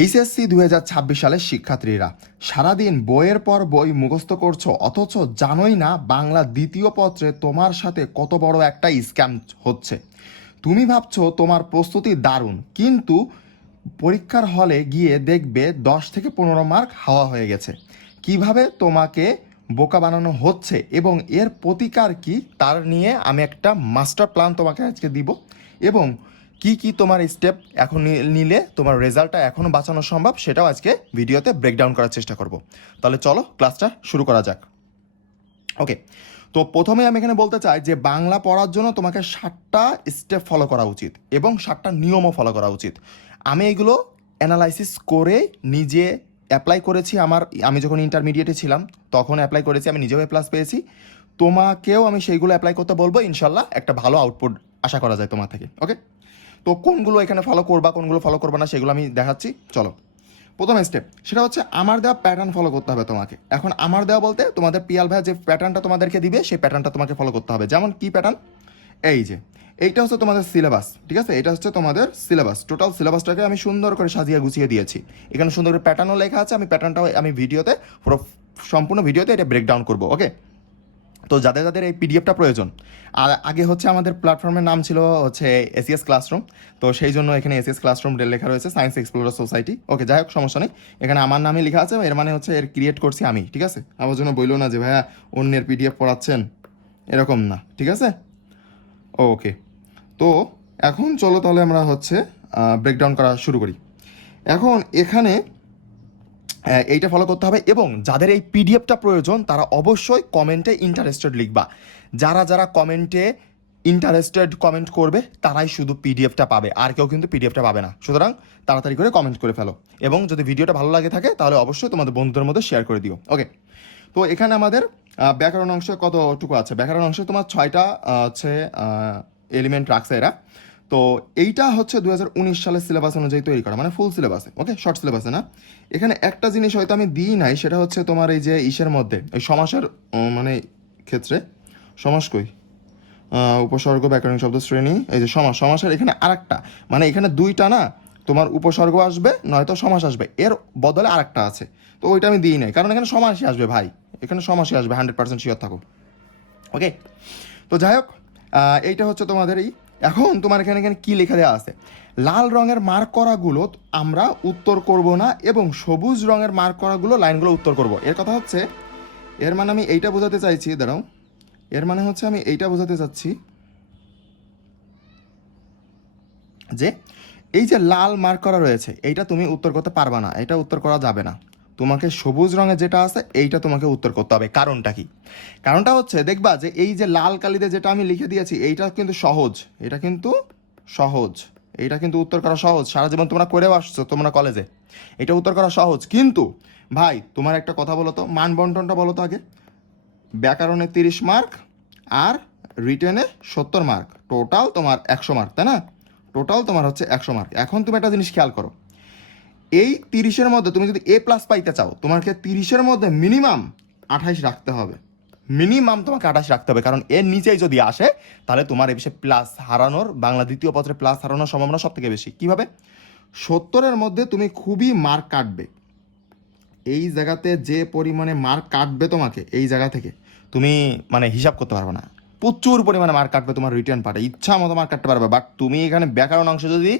HSC 2026 সালের শিক্ষার্থীরা সারাদিন বইয়ের পর বই মুখস্থ করছো, অথচ জানোই না বাংলা দ্বিতীয় পত্রে তোমার সাথে কত বড় একটা স্ক্যাম হচ্ছে। তুমি ভাবছো তোমার প্রস্তুতি দারুণ, কিন্তু পরীক্ষার হলে গিয়ে দেখবে 10 থেকে 15 মার্ক হাওয়া হয়ে গেছে। কিভাবে তোমাকে বোকা বানানো হচ্ছে এবং এর প্রতিকার কি, তার নিয়ে আমি একটা মাস্টার প্ল্যান তোমাকে আজকে দিব, এবং কি কি তোমার স্টেপ এখন নিলে তোমার রেজাল্টটা এখনও বাঁচানো সম্ভব সেটাও আজকে ভিডিওতে ব্রেকডাউন করার চেষ্টা করব। তাহলে চলো ক্লাসটা শুরু করা যাক। ওকে, তো প্রথমে আমি এখানে বলতে চাই যে বাংলা পড়ার জন্য তোমাকে 7টা স্টেপ ফলো করা উচিত এবং 7টা নিয়মও ফলো করা উচিত। আমি এগুলো অ্যানালাইসিস করে নিজে অ্যাপ্লাই করেছি। আমি যখন ইন্টারমিডিয়েটে ছিলাম তখন অ্যাপ্লাই করেছি, আমি নিজেও A+ পেয়েছি। তোমাকেও আমি সেইগুলো অ্যাপ্লাই করতে বলবো, ইনশাল্লাহ একটা ভালো আউটপুট আশা করা যায় তোমার থেকে। ওকে, তো কোনগুলো এখানে ফলো করবা, কোনগুলো ফলো করবা না, সেগুলো আমি দেখাচ্ছি। চলো, প্রথম স্টেপ সেটা হচ্ছে আমার দেওয়া প্যাটার্ন ফলো করতে হবে তোমাকে। এখন আমার দেওয়া বলতে তোমাদের পিয়াল ভাইয়া যে প্যাটার্নটা তোমাদেরকে দিবে সেই প্যাটার্নটা তোমাকে ফলো করতে হবে। যেমন কি প্যাটার্ন, এই যে এইটা হচ্ছে তোমাদের সিলেবাস, ঠিক আছে? এটা হচ্ছে তোমাদের সিলেবাস। টোটাল সিলেবাসটাকে আমি সুন্দর করে সাজিয়ে গুছিয়ে দিয়েছি। এখানে সুন্দর করে প্যাটার্নও লেখা আছে। আমি প্যাটার্নটাও আমি ভিডিওতে পুরো সম্পূর্ণ ভিডিওতে এটা ব্রেকডাউন করবো। ওকে, তো যাদের যাদের এই পিডিএফটা প্রয়োজন, আর আগে হচ্ছে আমাদের প্ল্যাটফর্মের নাম ছিল হচ্ছে এসিএস ক্লাসরুম, তো সেই জন্য এখানে এসিএস ক্লাসরুম লেখা রয়েছে, সায়েন্স এক্সপ্লোরার সোসাইটি। ওকে, যাই হোক সমস্যা নেই, এখানে আমার নামই লেখা আছে, এর মানে হচ্ছে এর ক্রিয়েট করছি আমি, ঠিক আছে? আমার জন্য বললো না যে ভাইয়া অন্যের পিডিএফ পড়াচ্ছেন, এরকম না, ঠিক আছে? ওকে, তো এখন চলো তাহলে আমরা হচ্ছে ব্রেকডাউন করা শুরু করি। এখন এখানে এইটা ফলো করতে হবে, এবং যাদের এই পিডিএফটা প্রয়োজন তারা অবশ্যই কমেন্টে ইন্টারেস্টেড লিখবা। যারা যারা কমেন্টে ইন্টারেস্টেড কমেন্ট করবে তারাই শুধু পিডিএফটা পাবে, আর কেউ কিন্তু পিডিএফটা পাবে না। সুতরাং তাড়াতাড়ি করে কমেন্ট করে ফেলো, এবং যদি ভিডিওটা ভালো লাগে থাকে তাহলে অবশ্যই তোমাদের বন্ধুদের মধ্যে শেয়ার করে দিও। ওকে, তো এখানে আমাদের ব্যাকরণ অংশে কতটুকু আছে? ব্যাকরণ অংশে তোমার 6টা হচ্ছে এলিমেন্ট রাখছে এরা। তো এইটা হচ্ছে 2019 সালের সিলেবাস অনুযায়ী তৈরি করা, মানে ফুল সিলেবাসে। ওকে, শর্ট সিলেবাসে না। এখানে একটা জিনিস হয়তো আমি দিই নাই, সেটা হচ্ছে তোমার এই যে ইসের মধ্যে এই সমাসের মানে ক্ষেত্রে সমাস কই, উপসর্গ, ব্যাকরণিক শব্দ শ্রেণী, এই যে সমাসের এখানে আরেকটা, মানে এখানে দুইটা না, তোমার উপসর্গ আসবে নয়তো সমাস আসবে, এর বদলে আরেকটা আছে। তো ওইটা আমি দিই নাই, কারণ এখানে সমাসই আসবে ভাই, এখানে সমাসই আসবে, 100% শিওর থাকো। ওকে, তো যাই হোক, এইটা হচ্ছে তোমাদের এই। এখন তোমার এখানে এখানে কি লেখা দেওয়া আছে? লাল রঙের মার্ক করাগুলো আমরা উত্তর করব না, এবং সবুজ রঙের মার্ক করাগুলো লাইনগুলো উত্তর করব। এর কথা হচ্ছে, এর মানে আমি এইটা বোঝাতে চাইছি, দাঁড়াও, এর মানে হচ্ছে আমি এইটা বোঝাতে চাচ্ছি যে এই যে লাল মার্ক করা রয়েছে এইটা তুমি উত্তর করতে পারবা না, এটা উত্তর করা যাবে না। তোমাকে সবুজ রঙের যেটা আছে এইটা তোমাকে উত্তর করতে হবে। কারণটা কি? কারণটা হচ্ছে, দেখবা যে এই যে লাল কালিতে যেটা আমি লিখে দিয়েছি এইটা কিন্তু সহজ, এটা কিন্তু সহজ, এইটা কিন্তু উত্তর করা সহজ। সারা জীবন তোমরা করেও আসছো তোমরা কলেজে, এটা উত্তর করা সহজ। কিন্তু ভাই তোমার একটা কথা বলো তো, মান বন্টনটা বলো তো আগে। ব্যাকরণে 30 মার্ক আর রিটেনে 70 মার্ক, টোটাল তোমার 100 মার্ক, তাই না? টোটাল তোমার হচ্ছে 100 মার্ক। এখন তুমি একটা জিনিস খেয়াল করো, এই 30-এর মধ্যে তুমি যদি A+ পাইতে চাও, তোমাকে 30-এর মধ্যে মিনিমাম 28 রাখতে হবে। মিনিমাম তোমাকে 28 রাখতে হবে, কারণ এর নিচেই যদি আসে তাহলে তোমার এই বিষয়ে প্লাস হারানোর, বাংলা দ্বিতীয় পত্রে প্লাস হারানোর সম্ভাবনা সব থেকে বেশি। কীভাবে? 70-এর মধ্যে তুমি খুবই মার্ক কাটবে, এই জায়গাতে যে পরিমাণে মার্ক কাটবে তোমাকে এই জায়গা থেকে তুমি মানে হিসাব করতে পারবে না। প্রচুর পরিমাণে মার্ক কাটবে তোমার রিটার্ন পার্টে, ইচ্ছা মতো মার্ক কাটতে পারবে। বাট তুমি এখানে ব্যাকরণ অংশ যদি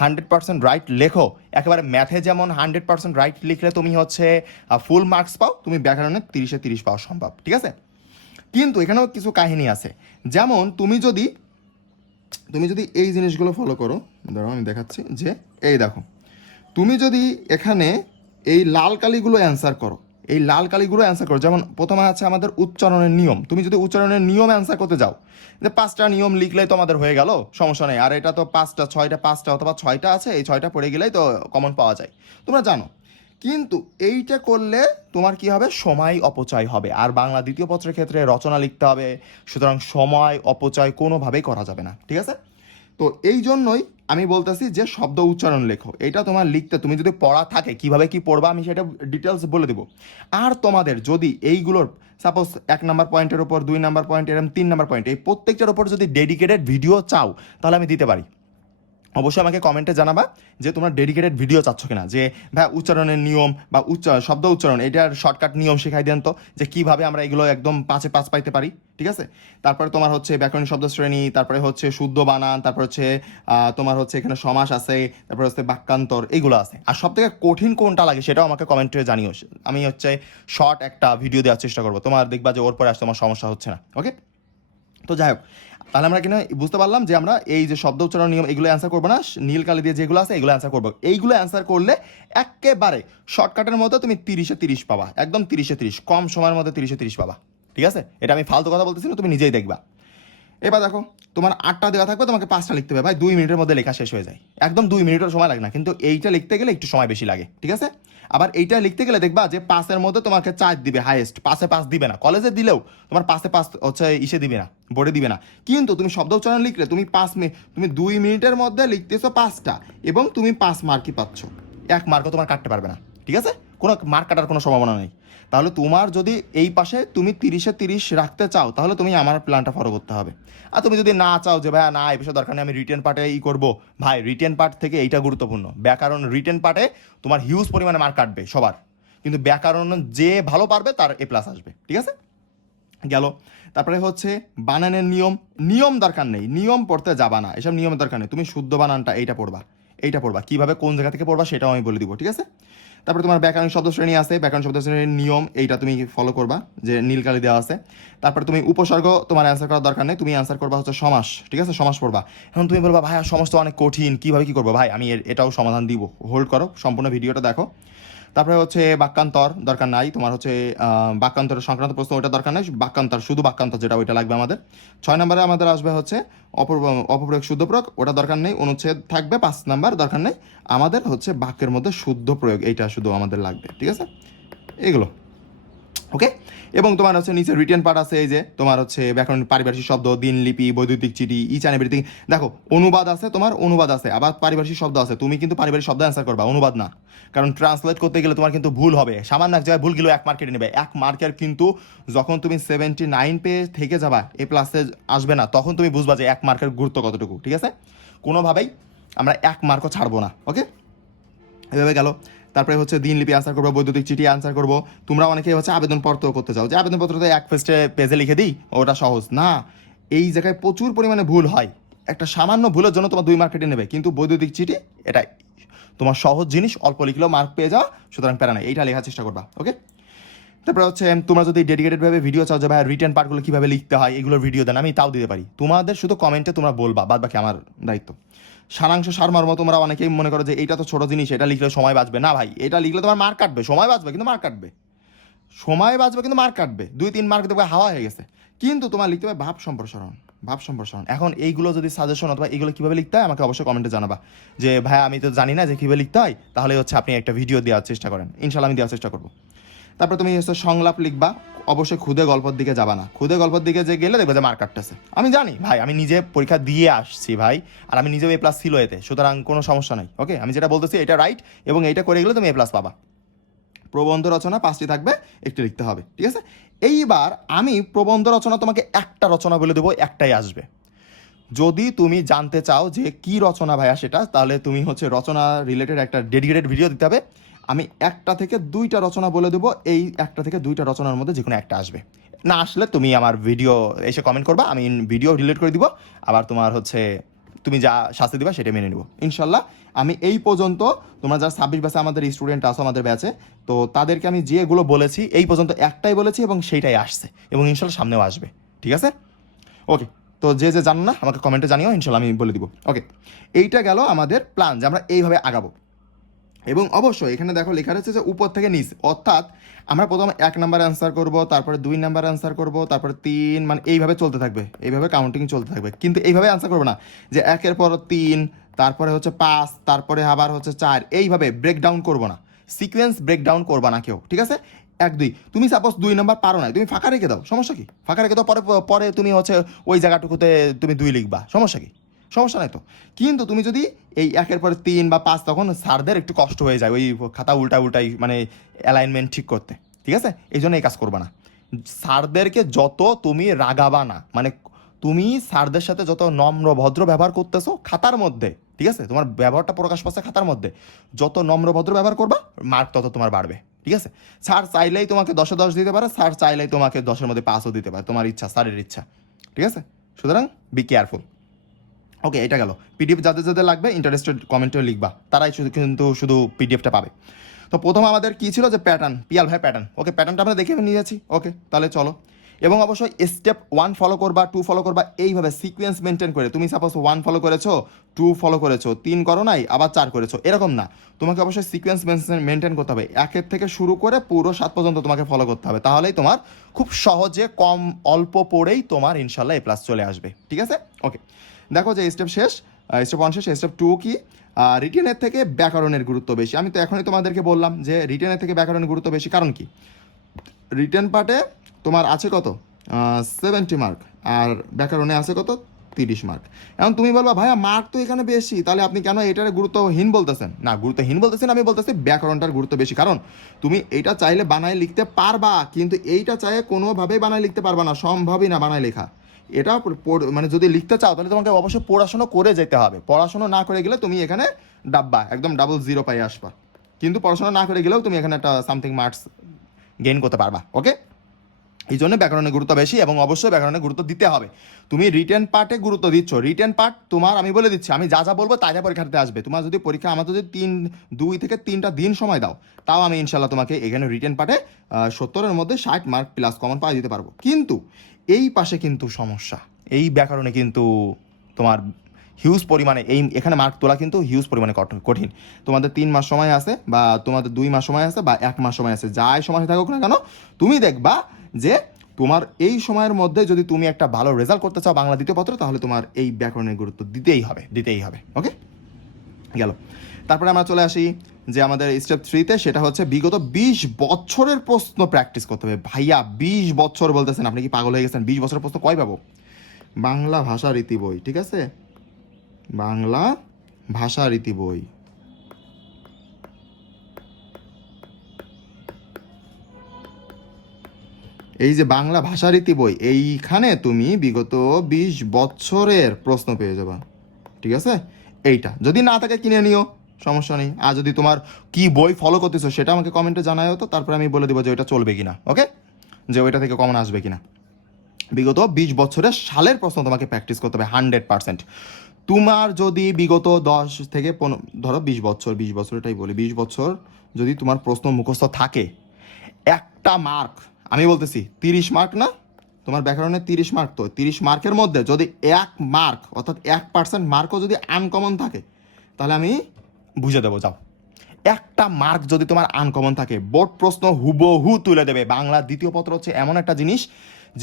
100% রাইট লেখো, একেবারে ম্যাথে যেমন 100% রাইট লিখলে তুমি হচ্ছে ফুল মার্কস পাও, তুমি ব্যাকরণে 30-এ 30 পাওয়া সম্ভব, ঠিক আছে? কিন্তু এখানেও কিছু কাহিনী আছে। যেমন তুমি যদি এই জিনিসগুলো ফলো করো, ধরো আমি দেখাচ্ছি যে এই দেখো, তুমি যদি এখানে এই লাল কালিগুলো অ্যান্সার করো, এই লাল কালিগুলো অ্যান্সার করো, যেমন প্রথমে আছে আমাদের উচ্চারণের নিয়ম। তুমি যদি উচ্চারণের নিয়ম অ্যান্সার করতে যাও, যে 5টা নিয়ম লিখলেই তোমাদের হয়ে গেল, সমস্যা নেই। আর এটা তো 5টা অথবা 6টা আছে, এই 6টা পড়ে গেলেই তো কমন পাওয়া যায়, তোমরা জানো। কিন্তু এইটা করলে তোমার কি হবে? সময় অপচয় হবে। আর বাংলা দ্বিতীয় পত্রের ক্ষেত্রে রচনা লিখতে হবে, সুতরাং সময় অপচয় কোনোভাবেই করা যাবে না, ঠিক আছে? তো এই জন্যই আমি বলতেছি যে শব্দ উচ্চারণ লেখো, এটা তোমার লিখতে, তুমি যদি পড়া থাকে কিভাবে কি পড়বা আমি সেটা ডিটেলস বলে দেবো। আর তোমাদের যদি এইগুলোর সাপোজ 1 নাম্বার পয়েন্টের ওপর, 2 নাম্বার পয়েন্ট, এরকম 3 নাম্বার পয়েন্ট, এই প্রত্যেকটার ওপর যদি ডেডিকেটেড ভিডিও চাও তাহলে আমি দিতে পারি। অবশ্যই আমাকে কমেন্টে জানাবা যে তোমরা ডেডিকেটেড ভিডিও চাচ্ছ কিনা, যে ভাই উচ্চারণের নিয়ম বা শব্দ উচ্চারণ এটার শর্টকাট নিয়ম শেখাই দেন তো, যে কিভাবে আমরা এগুলো একদম 5-এ 5 পাইতে পারি, ঠিক আছে। তারপরে তোমার হচ্ছে ব্যাকরণ শব্দ শ্রেণী, তারপরে হচ্ছে শুদ্ধ বানান, তারপর হচ্ছে তোমার হচ্ছে এখানে সমাস আছে, তারপরে হচ্ছে বাক্যান্তর, এগুলো আছে। আর সব থেকে কঠিন কোনটা লাগে সেটাও আমাকে কমেন্টে জানিও, আমি হচ্ছে শর্ট একটা ভিডিও দেওয়ার চেষ্টা করবো, তোমার দেখবা যে ওর পরে আসতে তোমার সমস্যা হচ্ছে না। ওকে, তো যাই হোক, তাহলে আমরা কিনা বুঝতে পারলাম যে আমরা এই যে শব্দ উচ্চারণ নিয়ম এগুলো অ্যান্সার করবো না, নীল কালি দিয়ে যেগুলো আছে এগুলো অ্যান্সার করবো। এইগুলো অ্যান্সার করলে একেবারে শর্টকাটের মধ্যে তুমি 30-এ 30 পাবা, একদম 30-এ 30, কম সময়ের মধ্যে 30-এ 30 পাবা, ঠিক আছে। এটা আমি ফালতু কথা বলতেছি না, তুমি নিজেই দেখবা। এবার দেখো, তোমার 8টা দেওয়া থাকবে, তোমাকে 5টা লিখতে হবে, ভাই 2 মিনিটের মধ্যে লেখা শেষ হয়ে যায়, একদম 2 মিনিটের সময় লাগে না, কিন্তু এইটা লিখতে গেলে একটু সময় বেশি লাগে, ঠিক আছে। আবার এইটা লিখতে গেলে দেখবা যে 5-এর মধ্যে তোমাকে 4 দিবে হাইয়েস্ট, 5-এ 5 দিবে না, কলেজে দিলেও তোমার 5-এ 5 হচ্ছে ইসে দিবে না, বোর্ডে দিবে না। কিন্তু তুমি শব্দ উচ্চারণ লিখলে তুমি 5 মিনিট, তুমি 2 মিনিটের মধ্যে লিখতেছো 5টা, এবং তুমি 5 মার্কই পাচ্ছ, 1 মার্কও তোমার কাটতে পারবে না, ঠিক আছে, কোনো মার্ক কাটার কোনো সম্ভাবনা নেই। তাহলে তোমার যদি এই পাশে তুমি 30-এ 30 রাখতে চাও, তাহলে তুমি আমার প্ল্যানটা ফলো করতে হবে। আর তুমি যদি না চাও যে ভাই না এই বিষয়ে দরকার নেই, আমি রিটেন পার্টে করবো, ভাই রিটেন পার্ট থেকে এইটা গুরুত্বপূর্ণ, ব্যাকরণ রিটেন পার্টে তোমার হিউজ পরিমাণে মার্ক কাটবে সবার, কিন্তু ব্যাকরণ যে ভালো পারবে তার A+ আসবে, ঠিক আছে, গেল। তারপরে হচ্ছে বানানের নিয়ম, নিয়ম দরকার নেই, নিয়ম পড়তে যাবা না, এসব নিয়মের দরকার নেই, তুমি শুদ্ধ বানানটা এইটা পড়বা, এইটা পড়বা, কিভাবে কোন জায়গা থেকে পড়বা সেটাও আমি বলে দিব, ঠিক আছে। তারপরে তোমার ব্যাকরণ শব্দ শ্রেণী আছে, ব্যাকরণ শব্দ শ্রেণীর নিয়ম এইটা তুমি ফলো করবা, যে নীলকালি দেওয়া আছে। তারপরে তুমি উপসর্গ তোমার অ্যান্সার করার দরকার নেই, তুমি অ্যান্সার করবা হচ্ছে সমাস, ঠিক আছে, সমাস পড়বা। এখন তুমি বলবা ভাই সমাস তো অনেক কঠিন, কীভাবে কী করবো, ভাই আমি এটাও সমাধান দিব, হোল্ড করো, সম্পূর্ণ ভিডিওটা দেখো। তারপরে হচ্ছে বাক্যান্তর দরকার নাই, তোমার হচ্ছে বাক্যান্তর সংক্রান্ত প্রশ্ন ওইটা দরকার নাই, বাক্যান্তর শুধু বাক্যান্তর যেটা ওইটা লাগবে আমাদের। 6 নম্বরে আমাদের আসবে হচ্ছে অপপ্রয়োগ শুদ্ধ প্রয়োগ, ওটা দরকার নেই, অনুচ্ছেদ থাকবে 5 নাম্বার, দরকার নেই। আমাদের হচ্ছে বাক্যের মধ্যে শুদ্ধ প্রয়োগ এইটা শুধু আমাদের লাগবে, ঠিক আছে, এগুলো ওকে। এবং তোমার হচ্ছে নিচে রিটেন পার্ট আছে, এই যে তোমার হচ্ছে ব্যাকরণ, পারিভাষিক শব্দ, দিনলিপি, বৈদ্যুতিক চিঠি, ইচ অ্যান্ড এভরিথিং। দেখো অনুবাদ আছে, তোমার অনুবাদ আছে, আবার পারিভাষিক শব্দ আছে, তুমি কিন্তু পারিভাষিক শব্দ অ্যান্সার করবা, অনুবাদ না, কারণ ট্রান্সলেট করতে গেলে তোমার কিন্তু ভুল হবে, সামান্য এক জায়গায় ভুল গেলেও 1 মার্ক কেটে নেবে, 1 মার্কের কিন্তু যখন তুমি 79 পেয়ে থেকে যাবা, A+ আসবে না, তখন তুমি বুঝবা যে 1 মার্কের গুরুত্ব কতটুকু, ঠিক আছে। কোনোভাবেই আমরা 1 মার্কও ছাড়বো না, ওকে, এভাবে গেল। তারপরে হচ্ছে দিনলিপি আনসার করবো, বৈদ্যুতিক চিঠি আনসার করবো। তোমরা অনেকে হচ্ছে আবেদনপত্র করতে চাও, যে আবেদনপত্রতে 1 পেজে লিখে দিই, ওটা সহজ না, এই জায়গায় প্রচুর পরিমাণে ভুল হয়, একটা সামান্য ভুলের জন্য তোমার 2 মার্ক কেটে নেবে। কিন্তু বৈদ্যুতিক চিঠি এটা তোমার সহজ জিনিস, অল্প লিখলেও মার্ক পেয়ে যাওয়া, সুতরাং প্যারা নাই, এইটা লেখার চেষ্টা করবা, ওকে। তারপরে হচ্ছে তোমরা যদি ডেডিকেটেডভাবে ভিডিও চাও যে ভাই রিটেন পার্টগুলো কীভাবে লিখতে হয় এগুলোর ভিডিও দেন, আমি তাও দিতে পারি, তোমাদের শুধু কমেন্টে তোমরা বলবা, বাদ বাকি আমার দায়িত্ব। সারাংশ সারমর্ম, তোমরা অনেকেই মনে করো যে এইটা তো ছোট জিনিস, এটা লিখলে সময় বাঁচবে, না ভাই, এটা লিখলে তোমার মার্ক কাটবে, সময় বাঁচবে কিন্তু মার্ক কাটবে, সময় বাঁচবে কিন্তু মার্ক কাটবে, 2-3 মার্ক দেখবে হাওয়া হয়ে গেছে। কিন্তু তোমার লিখতে হবে ভাব সম্প্রসারণ, ভাব সম্প্রসারণ। এখন এইগুলো যদি সাজেশন অথবা এগুলো কীভাবে লিখতে হয় আমাকে অবশ্যই কমেন্টে জানাবা, যে ভাই আমি তো জানি না যে কীভাবে লিখতে হয়, তাহলে হচ্ছে আপনি একটা ভিডিও দেওয়ার চেষ্টা করেন, ইনশাল্লাহ আমি দেওয়ার চেষ্টা করবো। তারপর তুমি হচ্ছে সংলাপ লিখবা, অবশ্যই খুদে গল্পের দিকে যাবা না, খুদে গল্পের দিকে যে গেলে দেখবে যে মার্ক কাটতেছে। আমি জানি ভাই, আমি নিজে পরীক্ষা দিয়ে আসছি ভাই, আর আমি নিজেও A+ ছিল এতে, সুতরাং কোনো সমস্যা নাই, ওকে। আমি যেটা বলতেছি এটা রাইট, এবং এইটা করে গেলে তুমি A+ পাবা। প্রবন্ধ রচনা 5টি থাকবে, একটি লিখতে হবে, ঠিক আছে। এইবার আমি প্রবন্ধ রচনা তোমাকে একটা রচনা বলে দেবো, একটাই আসবে। যদি তুমি জানতে চাও যে কি রচনা ভাইয়া সেটা, তাহলে তুমি হচ্ছে রচনা রিলেটেড একটা ডেডিকেটেড ভিডিও দিতে হবে। আমি 1টা থেকে 2টা রচনা বলে দেবো, এই 1টা থেকে 2টা রচনার মধ্যে যে কোনো একটা আসবে। না আসলে তুমি আমার ভিডিও এসে কমেন্ট করবা, আমি ভিডিও রিলেট করে দিব, আবার তোমার হচ্ছে তুমি যা শাস্তি দিবা সেটা মেনে নেব ইনশাল্লাহ। আমি এই পর্যন্ত তোমরা যারা 26 ব্যাচে আমাদের স্টুডেন্ট আসো আমাদের ব্যাচে, তো তাদেরকে আমি যেগুলো বলেছি এই পর্যন্ত একটাই বলেছি, এবং সেইটাই আসছে, এবং ইনশাল্লাহ সামনেও আসবে, ঠিক আছে, ওকে। তো যে যে জানো না আমাকে কমেন্টে জানিও, ইনশাল্লাহ আমি বলে দিব, ওকে। এইটা গেল আমাদের প্ল্যান, যে আমরা এইভাবে আগাবো। এবং অবশ্যই এখানে দেখো লেখা রয়েছে যে উপর থেকে নিচ, অর্থাৎ আমরা প্রথমে 1 নাম্বার অ্যান্সার করব, তারপরে 2 নাম্বার অ্যান্সার করব, তারপরে 3, মানে এইভাবে চলতে থাকবে, এইভাবে কাউন্টিং চলতে থাকবে। কিন্তু এইভাবে অ্যান্সার করবো না যে 1-এর পর 3, তারপরে হচ্ছে 5, তারপরে আবার হচ্ছে 4, এইভাবে ব্রেকডাউন করবো না, সিকোয়েন্স ব্রেকডাউন করবা না কেউ, ঠিক আছে। 1-2, তুমি সাপোজ 2 নাম্বার পারো না, তুমি ফাঁকা রেখে দাও, সমস্যা কি, ফাঁকা রেখে দাও, পরে পরে তুমি হচ্ছে ওই জায়গাটুকুতে তুমি 2 লিখবা, সমস্যা কি, সমস্যা নাই তো। কিন্তু তুমি যদি এই 1-এর পরে 3 বা 5, তখন স্যারদের একটু কষ্ট হয়ে যায় ওই খাতা উল্টাই মানে অ্যালাইনমেন্ট ঠিক করতে, ঠিক আছে, এই জন্য এই কাজ করবা না। স্যারদেরকে যত তুমি রাগাবা না, মানে তুমি স্যারদের সাথে যত নম্র ভদ্র ব্যবহার করতেছো খাতার মধ্যে, ঠিক আছে, তোমার ব্যবহারটা প্রকাশ পাচ্ছে খাতার মধ্যে, যত নম্র ভদ্র ব্যবহার করবা মার্ক তত তোমার বাড়বে, ঠিক আছে। স্যার চাইলেই তোমাকে 10-এ 10 দিতে পারে, স্যার চাইলেই তোমাকে 10-এর মধ্যে 5ও দিতে পারে, তোমার ইচ্ছা, স্যারের ইচ্ছা, ঠিক আছে। সুতরাং বি কেয়ারফুল। ওকে, এটা গেল। পিডিএফ যাদের যাদের লাগবে ইন্টারেস্টেড কমেন্টে লিখবা, তারাই কিন্তু শুধু পিডিএফটা পাবে। তো প্রথম আমাদের কী ছিল যে প্যাটার্ন, পিয়াল ভাই প্যাটার্ন, ওকে প্যাটার্নটা আমরা দেখে নিয়ে যাচ্ছি। ওকে, তাহলে চলো। এবং অবশ্যই স্টেপ 1 ফলো করবা, 2 ফলো করবা, এইভাবে সিকোয়েন্স মেনটেন করে। তুমি সাপোজ 1 ফলো করেছো, 2 ফলো করেছো, 3 করো নাই, আবার 4 করেছো, এরকম না। তোমাকে অবশ্যই সিকোয়েন্স মেনটেন করতে হবে, 1 থেকে শুরু করে পুরো 7 পর্যন্ত তোমাকে ফলো করতে হবে। তাহলেই তোমার খুব সহজে অল্প পড়েই তোমার ইনশাল্লাহ A+ চলে আসবে, ঠিক আছে। ওকে, দেখো যে স্টেপ শেষ, স্টেপ 1 শেষ। স্টেপ 2 কি? রিটেনের থেকে ব্যাকরণের গুরুত্ব বেশি। আমি তো এখনই তোমাদেরকে বললাম যে রিটেনের থেকে ব্যাকরণের গুরুত্ব বেশি। কারণ কি? রিটেন পার্টে তোমার আছে কত 70 মার্ক, আর ব্যাকরণে আছে কত 30 মার্ক। এখন তুমি বলবা ভাইয়া মার্ক তো এখানে বেশি, তাহলে আপনি কেন এটার গুরুত্বহীন বলতেছেন? না, গুরুত্বহীন বলতেছেন, আমি বলতেছি ব্যাকরণটার গুরুত্ব বেশি। কারণ তুমি এইটা চাইলে বানায় লিখতে পারবা, কিন্তু এইটা চাইলে কোনোভাবেই বানায় লিখতে পারবা না, সম্ভবই না বানায় লেখা। এটা মানে যদি লিখতে চাও তাহলে তোমাকে অবশ্যই পড়াশোনা করে যেতে হবে। পড়াশোনা না করে গেলে তুমি এখানে ডাব্বা একদম ডাবল 0 পাই আসবা, কিন্তু পড়াশোনা না করে গেলেও তুমি এখানে একটা সামথিং মার্কস গেইন করতে পারবা। ওকে, এই জন্য ব্যাকরণের গুরুত্ব বেশি, এবং অবশ্যই ব্যাকরণের গুরুত্ব দিতে হবে। তুমি রিটেন পার্টে গুরুত্ব দিচ্ছ, রিটেন পার্ট তোমার আমি বলে দিচ্ছি, আমি যা যা বলবো তাই যা পরীক্ষাতে আসবে। তোমার যদি পরীক্ষা আমার যদি 2 থেকে 3টা দিন সময় দাও, তাও আমি ইনশাল্লাহ তোমাকে এখানে রিটেন পার্টে 70-এর মধ্যে 60 মার্ক প্লাস কমন পাই দিতে পারবো। কিন্তু এই পাশে কিন্তু সমস্যা, এই ব্যাকরণে কিন্তু তোমার হিউজ পরিমাণে এখানে মার্ক তোলা কিন্তু হিউজ পরিমাণে কঠিন। তোমাদের 3 মাস সময় আছে, বা তোমাদের 2 মাস সময় আছে, বা 1 মাস সময় আছে, যাই সময় থাকুক না কেন, তুমি দেখবা যে তোমার এই সময়ের মধ্যে যদি তুমি একটা ভালো রেজাল্ট করতে চাও বাংলা দ্বিতীয় পত্র, তাহলে তোমার এই ব্যাকরণের গুরুত্ব দিতেই হবে। ওকে, গেল। তারপরে আমরা চলে আসি যে আমাদের স্টেপ 3-তে, সেটা হচ্ছে বিগত 20 বছরের প্রশ্ন প্র্যাকটিস করতে হবে। ভাইয়া 20 বছর বলতেছেন, আপনি কি পাগল হয়ে গেছেন? 20 বছরের প্রশ্ন কয় পাবো? বাংলা ভাষা রীতি বই, ঠিক আছে, বাংলা ভাষা রীতি বই। এই যে বাংলা ভাষারীতি বই, এইখানে তুমি বিগত 20 বছরের প্রশ্ন পেয়ে যাবা, ঠিক আছে। এইটা যদি না থাকে কিনে নিও, সমস্যা নেই। আর যদি তোমার কি বই ফলো করতেছো সেটা আমাকে কমেন্টে জানাও, তো তারপরে আমি বলে দিব যে ওইটা চলবে কিনা। ওকে, যে ওইটা থেকে কমন আসবে কিনা। বিগত 20 বছরের সালের প্রশ্ন তোমাকে প্র্যাকটিস করতে হবে 100%। তোমার যদি বিগত 10 থেকে 15, ধরো 20 বছর এটাই বলি, 20 বছর যদি তোমার প্রশ্ন মুখস্থ থাকে, একটা মার্ক, আমি বলতেছি 30 মার্ক না, তোমার ব্যাকরণে 30 মার্ক, তো 30 মার্কের মধ্যে যদি 1 মার্ক অর্থাৎ 1% মার্কও যদি আনকমন থাকে, তাহলে আমি বুঝে দেবো, যাও। একটা মার্ক যদি তোমার আনকমন থাকে, বোর্ড প্রশ্ন হুবহু তুলে দেবে। বাংলা দ্বিতীয় পত্র হচ্ছে এমন একটা জিনিস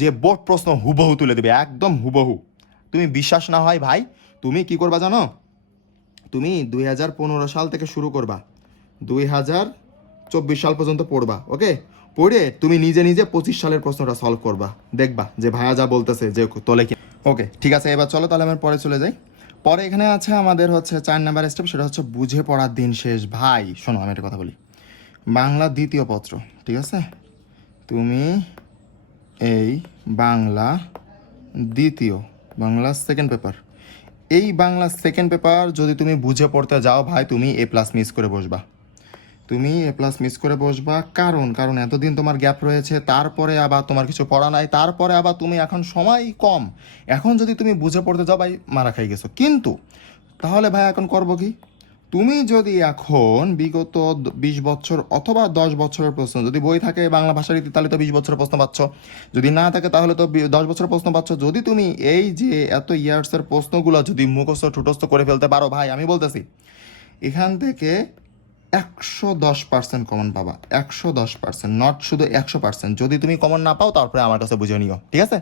যে বোর্ড প্রশ্ন হুবহু তুলে দেবে, একদম হুবহু। তুমি বিশ্বাস না হয় ভাই, তুমি কি করবা জানো? তুমি 2015 সাল থেকে শুরু করবা, 2024 সাল পর্যন্ত পড়বা। ওকে, পড়ে তুমি নিজে নিজে 25 সালের প্রশ্নটা সলভ করবা, দেখবা যে ভাইয়া যা বলতেছে যে তোলে কি। ওকে, ঠিক আছে, এবার চলো তাহলে আমি পরে চলে যাই। পরে এখানে আছে আমাদের হচ্ছে 4 নাম্বার স্টেপ, সেটা হচ্ছে বুঝে পড়ার দিন শেষ। ভাই শোনো, আমি একটা কথা বলি, বাংলা দ্বিতীয় পত্র, ঠিক আছে, তুমি এই বাংলা দ্বিতীয়, বাংলা সেকেন্ড পেপার, এই বাংলা সেকেন্ড পেপার যদি তুমি বুঝে পড়তে যাও ভাই, তুমি A+ মিস করে বসবা, তুমি A+ মিস করে বসবা। কারণ এতদিন তোমার গ্যাপ রয়েছে, তারপরে আবার তোমার কিছু পড়া নাই, তারপরে আবার তুমি এখন সময় কম, এখন যদি তুমি বুঝে পড়তে যাও ভাই মারা খাই গেছো। কিন্তু তাহলে ভাই এখন করবো কি? তুমি যদি এখন বিগত 20 বছর অথবা 10 বছরের প্রশ্ন যদি বই থাকে বাংলা ভাষার রীতি, তাহলে তো 20 বছরের প্রশ্ন পাচ্ছ। যদি না থাকে তাহলে তো 10 বছরের প্রশ্ন পাচ্ছ। যদি তুমি এই যে এত ইয়ার্সের প্রশ্নগুলো যদি মুখস্থ ঠুটস্থ করে ফেলতে পারো ভাই, আমি বলতেছি এখান থেকে 110% কমন পাবা, 110%, নট শুধু 100%। যদি তুমি কমন না পাও তারপরে আমার কাছে বুঝে নিও, ঠিক আছে।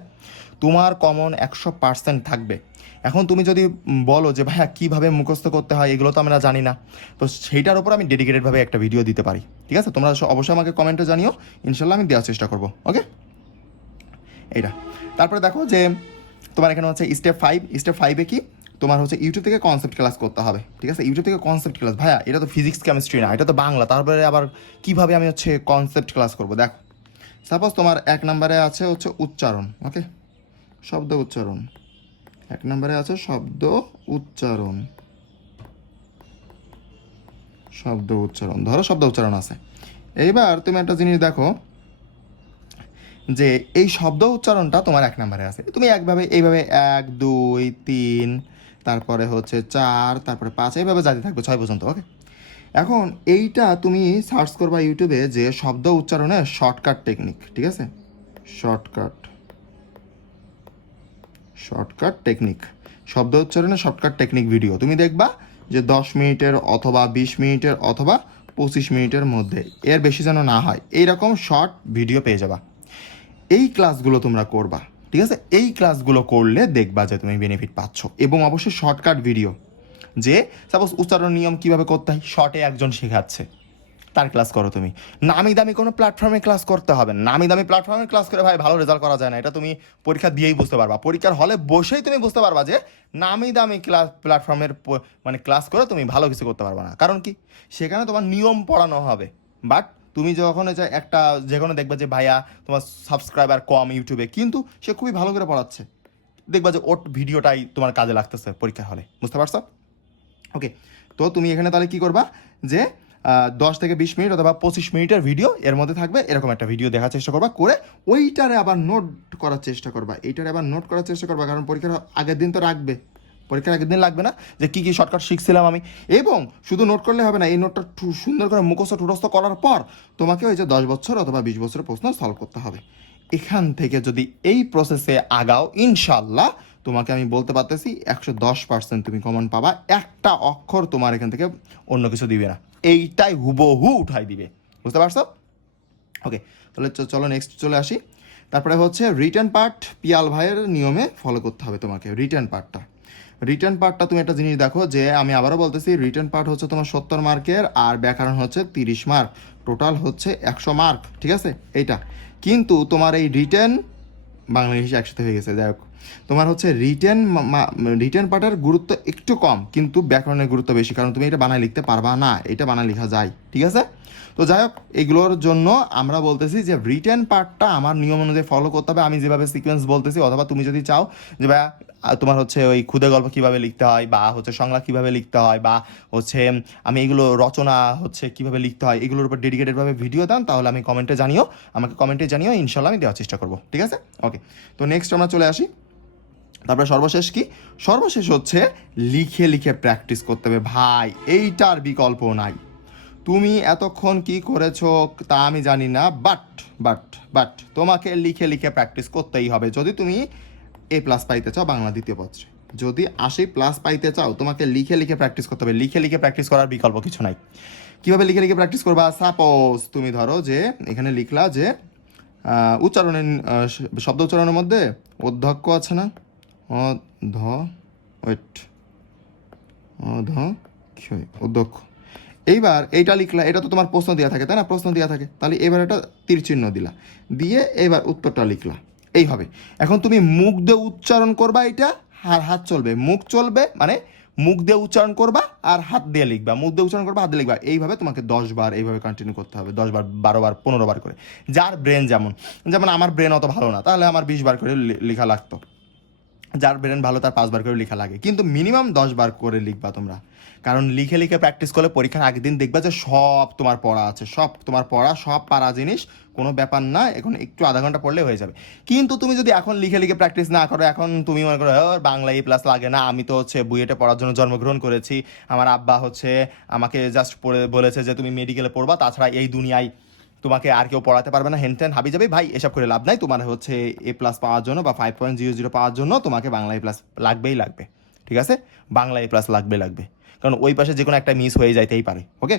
তোমার কমন 100% থাকবে। এখন তুমি যদি বলো যে ভাইয়া কীভাবে মুখস্থ করতে হয়, এগুলো তো আমরা জানি না, তো সেইটার উপর আমি ডেডিকেটেডভাবে একটা ভিডিও দিতে পারি, ঠিক আছে। তোমরা অবশ্যই আমাকে কমেন্টে জানিও, ইনশাল্লাহ আমি দেওয়ার চেষ্টা করবো। ওকে, এইটা। তারপরে দেখো যে তোমার এখানে হচ্ছে স্টেপ 5। স্টেপ 5-এ কি তোমার হচ্ছে ইউটিউব থেকে কনসেপ্ট ক্লাস করতে হবে, ঠিক আছে। ইউটিউব থেকে কনসেপ্ট ক্লাস, ভাইয়া এটা তো ফিজিক্স কেমিস্ট্রি না, এটা তো বাংলা, তারপরে আবার কিভাবে আমি হচ্ছে কনসেপ্ট ক্লাস করবো? দেখো, সাপোজ তোমার 1 নম্বরে আছে হচ্ছে উচ্চারণ, ওকে, শব্দ উচ্চারণ, এক নম্বরে আছে শব্দ উচ্চারণ। শব্দ উচ্চারণ, ধরো শব্দ উচ্চারণ আছে। এইবার তুমি একটা জিনিস দেখো যে এই শব্দ উচ্চারণটা তোমার এক নম্বরে আছে। তুমি এইভাবে 1 2 3, তারপরে হচ্ছে 4, তারপরে 5, এইভাবে যাতে থাকবে 6 পর্যন্ত। ওকে, এখন এইটা তুমি সার্চ করবা ইউটিউবে যে শব্দ উচ্চারণের শর্টকাট টেকনিক, ঠিক আছে? শর্টকাট টেকনিক, শব্দ উচ্চারণের শর্টকাট টেকনিক ভিডিও তুমি দেখবা যে 10 মিনিটের অথবা 20 মিনিটের অথবা 25 মিনিটের মধ্যে, এর বেশি যেন না হয়, এইরকম শর্ট ভিডিও পেয়ে যাবা। এই ক্লাসগুলো তোমরা করবা, ঠিক আছে? এই ক্লাসগুলো করলে দেখবা যে তুমি বেনিফিট পাচ্ছ। এবং অবশ্যই শর্টকাট ভিডিও, যে সাপোজ উচ্চারণ নিয়ম কীভাবে করতে হয় শর্টে একজন শেখাচ্ছে, তার ক্লাস করো তুমি। নামি দামি কোনো প্ল্যাটফর্মে ক্লাস করতে হবে না। নামি দামি প্ল্যাটফর্মে ক্লাস করে ভাই ভালো রেজাল্ট করা যায় না, এটা তুমি পরীক্ষা দিয়েই বুঝতে পারবা। পরীক্ষার হলে বসেই তুমি বুঝতে পারবা যে নামি দামি ক্লাস প্ল্যাটফর্মের মানে ক্লাস করে তুমি ভালো কিছু করতে পারবা না। কারণ কি, সেখানে তোমার নিয়ম পড়ানো হবে। বাট তুমি যখন একটা যেখানে দেখবে যে ভাইয়া তোমার সাবস্ক্রাইবার কম ইউটিউবে, কিন্তু সে খুবই ভালো করে পড়াচ্ছে, দেখবা যে ওর ভিডিওটাই তোমার কাজে লাগতেছে পরীক্ষার হলে। বুঝতে পারছো? ওকে, তো তুমি এখানে তাহলে কি করবা যে 10 থেকে 20 মিনিট অথবা 25 মিনিটের ভিডিও এর মধ্যে থাকবে, এরকম একটা ভিডিও দেখার চেষ্টা করবা, করে ওইটারে আবার নোট করার চেষ্টা করবা। এইটারে আবার নোট করার চেষ্টা করবা, কারণ পরীক্ষার আগের দিন তো রাখবে, পরীক্ষার আগের দিন লাগবে না যে কী কী শর্টকাট শিখছিলাম আমি। এবং শুধু নোট করলে হবে না, এই নোটটা সুন্দর করে মুখস্থ টুখস্থ করার পর তোমাকে ওই যে 10 বছর অথবা 20 বছরের প্রশ্ন সলভ করতে হবে। এখান থেকে যদি এই প্রসেসে আগাও, ইনশাল্লাহ তোমাকে আমি বলতে পারতেছি 110% তুমি কমন পাবা। একটা অক্ষর তোমার এখান থেকে অন্য কিছু দিবে না, এইটাই হুবহু উঠাই দিবে। বুঝতে পারছো? ওকে, তাহলে চলো নেক্সট চলে আসি। তারপরে হচ্ছে রিটার্ন পার্ট, পিয়াল ভাইয়ের নিয়মে ফলো করতে হবে তোমাকে রিটার্ন পার্টটা তুমি একটা জিনিস দেখো যে আমি আবারও বলতেছি, রিটার্ন পার্ট হচ্ছে তোমার 70 মার্কের, আর ব্যাকরণ হচ্ছে 30 মার্ক, টোটাল হচ্ছে 100 মার্ক, ঠিক আছে? এইটা কিন্তু তোমার এই রিটার্ন বাংলা ইংলিশ একসাথে হয়ে গেছে, যাই হোক, তোমার হচ্ছে রিটার্ন পার্টের গুরুত্ব একটু কম, কিন্তু ব্যাকরণের গুরুত্ব বেশি, কারণ তুমি এটা বানায় লিখতে পারবা না, এটা বানায় লেখা যায়, ঠিক আছে? তো যাই হোক, এগুলোর জন্য আমরা বলতেছি যে রিটার্ন পার্টটা আমার নিয়ম অনুযায়ী ফলো করতে হবে, আমি যেভাবে সিকোয়েন্স বলতেছি। অথবা তুমি যদি চাও যে ভাইয়া তোমার হচ্ছে ওই ক্ষুদে গল্প কীভাবে লিখতে হয়, বা হচ্ছে সংলাপ কীভাবে লিখতে হয়, বা হচ্ছে আমি এগুলো রচনা হচ্ছে কীভাবে লিখতে হয়, এগুলোর উপর ডেডিকেটেডভাবে ভিডিও দেন, তাহলে আমি আমাকে কমেন্টে জানিও, ইনশাল্লাহ আমি দেওয়ার চেষ্টা করবো, ঠিক আছে? ওকে, তো নেক্সট আমরা চলে আসি। তারপরে সর্বশেষ হচ্ছে লিখে লিখে প্র্যাকটিস করতে হবে ভাই, এইটার বিকল্প নাই। তুমি এতক্ষণ কি করেছো তা আমি জানি না, বাট তোমাকে লিখে লিখে প্র্যাকটিস করতেই হবে। যদি তুমি A+ পাইতে চাও বাংলা দ্বিতীয় পত্রে, যদি 80+ পাইতে চাও, তোমাকে লিখে লিখে প্র্যাকটিস করতে হবে। লিখে লিখে প্র্যাকটিস করার বিকল্প কিছু নাই। কীভাবে লিখে লিখে প্র্যাকটিস করবা? সাপোজ তুমি ধরো যে এখানে লিখলা যে উচ্চারণের শব্দ উচ্চারণের মধ্যে অধ্যক্ষ আছে না, অধ্যক্ষ। এইবার এইটা লিখলা, এটা তো তোমার প্রশ্ন দেওয়া থাকে, তাই না? প্রশ্ন দেওয়া থাকে, তাহলে এবার এটা তীর চিহ্ন দিলা, দিয়ে এবার উত্তরটা লিখলা এইভাবে। এখন তুমি মুখ দিয়ে উচ্চারণ করবা, এটা আর হাত চলবে, মুখ চলবে, মানে মুখ দিয়ে উচ্চারণ করবা আর হাত দিয়ে লিখবা, মুখ দিয়ে উচ্চারণ করবা, হাত দিয়ে লিখবা। এইভাবে তোমাকে 10 বার এইভাবে কন্টিনিউ করতে হবে, 10 বার, 12 বার, 15 বার করে। যার ব্রেন যেমন আমার ব্রেন অত ভালো না, তাহলে আমার 20 বার করে লেখা লাগতো। যার ব্রেন ভালো তার 5 বার করে লেখা লাগে, কিন্তু মিনিমাম 10 বার করে লিখবা তোমরা। কারণ লিখে লিখে প্র্যাকটিস করলে পরীক্ষার আগের দিন দেখবা যে সব তোমার পড়া আছে, সব পারা জিনিস, কোনো ব্যাপার না, এখন একটু আধা ঘন্টা পড়লে হয়ে যাবে। কিন্তু তুমি যদি এখন লিখে লিখে প্র্যাকটিস না করো, এখন তুমি মনে করো বাংলা A+ লাগে না, আমি তো হচ্ছে বুয়েটে পড়ার জন্য জন্মগ্রহণ করেছি, আমার আব্বা হচ্ছে আমাকে জাস্ট পড়ে বলেছে যে তুমি মেডিকেলে পড়বা, তাছাড়া এই দুনিয়ায় তোমাকে আর কেউ পড়াতে পারবে না, হেনটেন হাবি যাবে। ভাই এসব করে লাভ নাই, তোমার হচ্ছে A+ পাওয়ার জন্য বা 5.00 পাওয়ার জন্য তোমাকে বাংলা A+ লাগবেই লাগবে, ঠিক আছে? বাংলা A+ লাগবে, কারণ ওই পাশে যে কোনো একটা মিস হয়ে যাইতেই পারে। ওকে,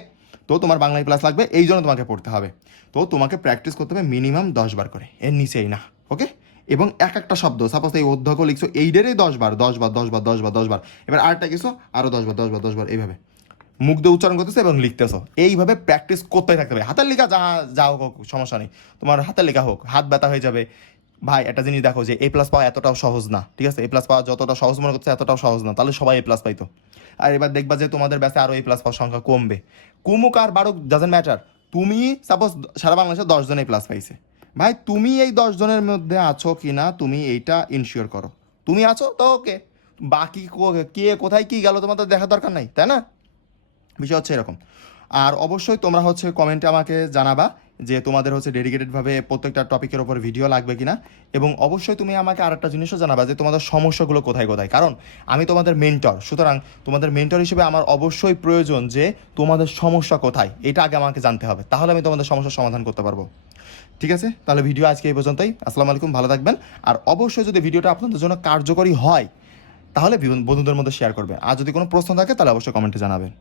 তো তোমার বাংলা A+ লাগবে, এই জন্য তোমাকে পড়তে হবে। তো তোমাকে প্র্যাকটিস করতে হবে মিনিমাম 10 বার করে, এর নিচেই না। ওকে, এবং একটা শব্দ, সাপোজ এই অধ্যক্ষ লিখছো, এইটারই 10 বার, 10 বার, 10 বার, 10 বার, 10 বার, এবার আরেকটা কিছু আরও 10 বার, 10 বার, 10 বার, এইভাবে মুখ দিয়ে উচ্চারণ করতেছো এবং লিখতেছো, এইভাবে প্র্যাকটিস করতেই থাকতে হবে। হাতের লেখা যা হোক সমস্যা নেই, তোমার হাতের লেখা হোক, হাত ব্যথা হয়ে যাবে। ভাই একটা জিনিস দেখো যে A+ পাওয়া এতটাও সহজ না, ঠিক আছে? A+ পাওয়া যতটা সহজ মনে করছে এতটাও সহজ না, তাহলে সবাই A+ পাইতো। আর এবার দেখবা যে তোমাদের ব্যাচে আরও A+ পাওয়ার সংখ্যা কমবে, কমুক আর বাড়ুক, ডাজন্ট ম্যাটার। তুমি সাপোজ সারা বাংলাদেশে 10 জন A+ পাইছে, ভাই তুমি এই 10 জনের মধ্যে আছো কি না তুমি এইটা ইনশিওর করো। তুমি আছো তো ওকে, বাকি কে কোথায় কী গেল তোমাদের দেখার দরকার নাই, তাই না? বিষয় হচ্ছে এরকম। আর অবশ্যই তোমরা হচ্ছে কমেন্টে আমাকে জানাবা যে তোমাদের হচ্ছে ডেডিকেটেডভাবে প্রত্যেকটা টপিকের ওপর ভিডিও লাগবে কিনা, এবং অবশ্যই তুমি আমাকে আরেকটা জিনিসও জানাবা যে তোমাদের সমস্যাগুলো কোথায় কোথায়, কারণ আমি তোমাদের মেন্টর, সুতরাং তোমাদের মেন্টর হিসেবে আমার অবশ্যই প্রয়োজন যে তোমাদের সমস্যা কোথায় এটা আগে আমাকে জানতে হবে, তাহলে আমি তোমাদের সমস্যার সমাধান করতে পারবো। ঠিক আছে, তাহলে ভিডিও আজকে এই পর্যন্তই। আসসালামু আলাইকুম, ভালো থাকবেন। আর অবশ্যই যদি ভিডিওটা আপনাদের জন্য কার্যকরী হয় তাহলে বন্ধুদের মধ্যে শেয়ার করবেন, আর যদি কোনো প্রশ্ন থাকে তাহলে অবশ্যই কমেন্টে জানাবেন।